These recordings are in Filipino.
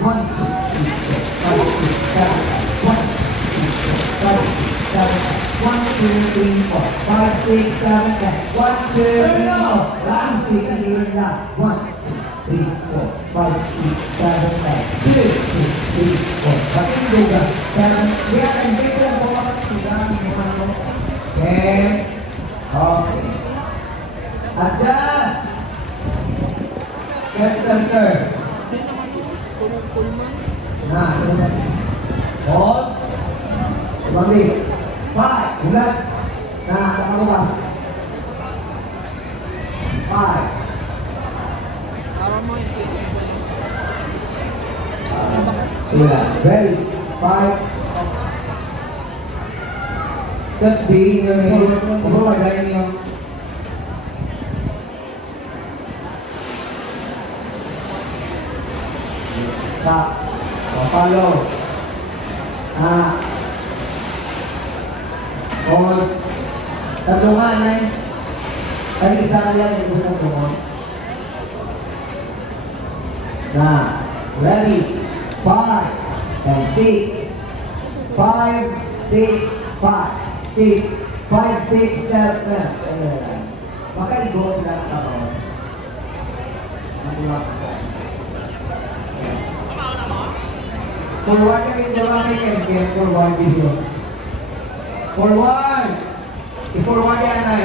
1, 2, 3, 4, 5, 6, 7, 1, 2, 3, 4, 5, 6, 7, 1, 2, 3, 4, 5, 6, 7, 1, 2, 3, 4. Lang, 6 ang ilan lang. 1, 2, 3, 4, 5, 6, 7, 2, 2, 3, 4. Patingin ka. 7. Kaya ang break lang po ako sila. Okay. Okay. Adjust. Set center. Nah, hold. Balik. 5. Ulat. Nah, kakabas. 5. Yeah, ready. 5. Set B. Kung magaling nyo. Stop. Follow. Hold. Tatlungan na eh. Ay, isa ka lang yung gusto mo. Ready. 5 and 6. 5, 6, 5, 6, 5, 6, 7. Makaigo sila ng karon. Nakuha ko. Forward ka rin dyan namin kaya forward video. Forward! I-forward yan ay.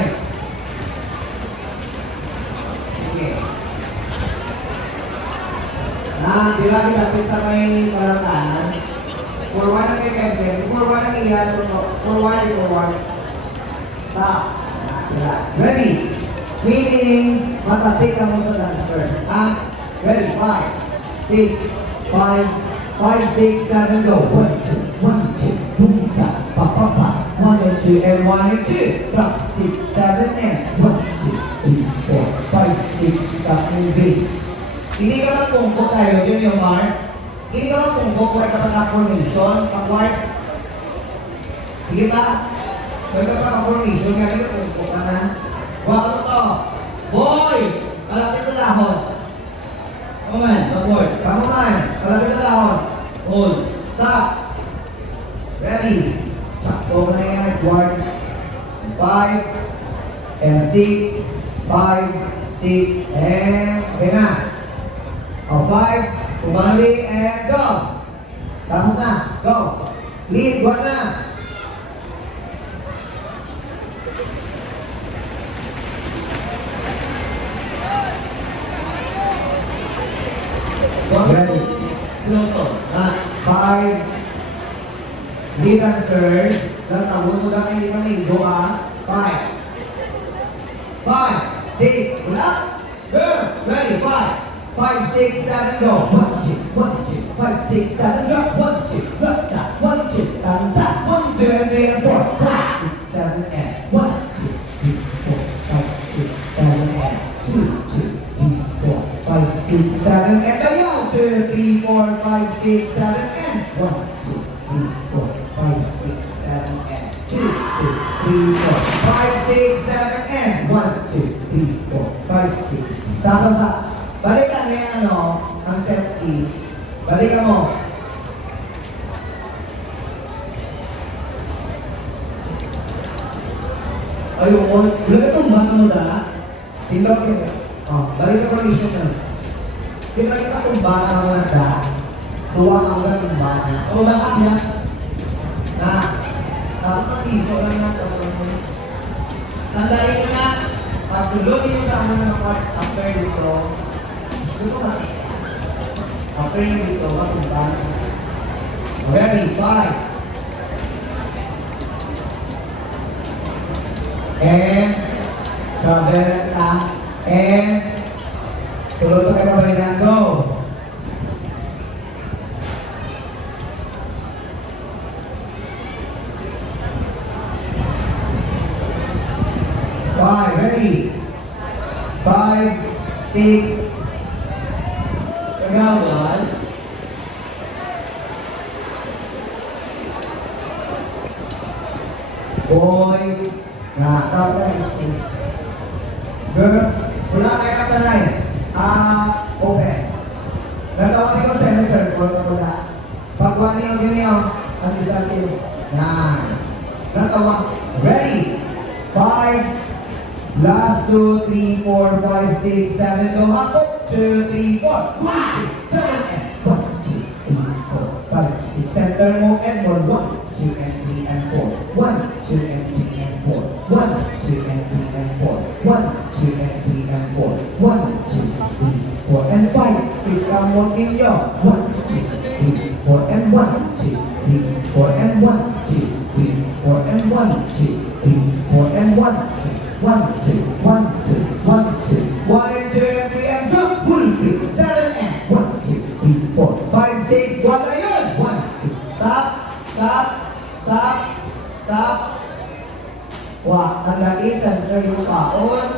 Sige. Dilapit sa may kalatanan. Forward na kay Kevin. Forward na kay Yato. Forward. Stop. Ready? Meaning, matapik ka mo sa dancer. Ready? 5, 6, 5, 5, 6, 7, go. 1, 2, 1, 2, boom, tap, pa, pa, pa. 1 and 2, and 1 and 2. Drop, 6, 7, and 1, 2, 3, 4, 5, 6, stop, and B. Hindi ka lang tungkol tayo, yun yung mark. Hindi ka lang tungkol kung ka pa formation, pag-mark. Sige ba? Kung ka pa formation, kaya ka tungkol ka na. Huwag mo to. Boys! Malapit sa lahon. Kamuman, backward. Kamuman, malapit sa lahon. Hold. Stop. Ready. Sakto na yan. 1, 5, and 6, 5, 6, and okay na. 5, umali, and go. Tapos na. Go. Lead, 1 na. Ready. 5. Lead dancers. Tawag mo lang hindi kami. Doa. 5. 5, 6, wala. Girls, ready. 5, 5, 6, 7, go. 1, 2, 1, 2, 5, 6, 7, drop. 1, 2, drop that. 1, 2, and that. 1, 2, and 3, and 4. 5, 6, 7, and 1, 2, 3, 4, 5, 6, 7, and 2, 2, 3, 4, 5, 6, 7, and ayaw. 2, 3, 4, 5, 6, 7, and 1, 2, 3, 4, 5, 6, 7, and 2, 2, 3, 4, 5, 6, 7, and 1, 2, 3, 4, 5, 6. Tama. Balikan mo yan, ang sexy. Balikan mo. Ayun, lagat mong bata mo da. Hilok yun. Balikan mo isyo siya. Balikan itong bata mo na da. Tuwa ka mo na itong bata. Bakit niya? Tapos iso lang na. Sandali ko na. Pagsulogin yung tama ng part after dito. Gusto ko ba? After nyo dito, mapunta. Ready, 5. And 7, and tulog sa kayo pa rin ang go. Ready? 5, 6, kagawan. Boys, girls, wala kayo katanay. Open. Nagawa ko sa sir. 4 ka wala. Pag 1 niyo, ganyan, ang isa kayo. Yan. Natawa. Ready? 5, last 2, 3, 4, 5, 6, 7, go hakot. 2, 3, 4, 1, 2, 7, and 1, 2, 3, 4, 5, 6, center mo and more. 1, 2, and 3, and 4. 1, 2, and 3, and 4. 1, 2, and 3, and 4. 1, 2, and 3, and 4. 1, 2, 3, 4, and 5, 6, come on in yo. 1, 2, 3, 4, and 1, 2, 3, 4, and 1, 2, 3, 4, and 1, 2, 3, 4, and 1, 2, 1, 2, 1, 2, 1, 2, 1 and 2 and 3 and drop. 7 and 1, 2, 3, 4, 5, 6, 1 na yun. 1, 2, stop, stop, stop, stop. Wah, ang lagi center yung kaon.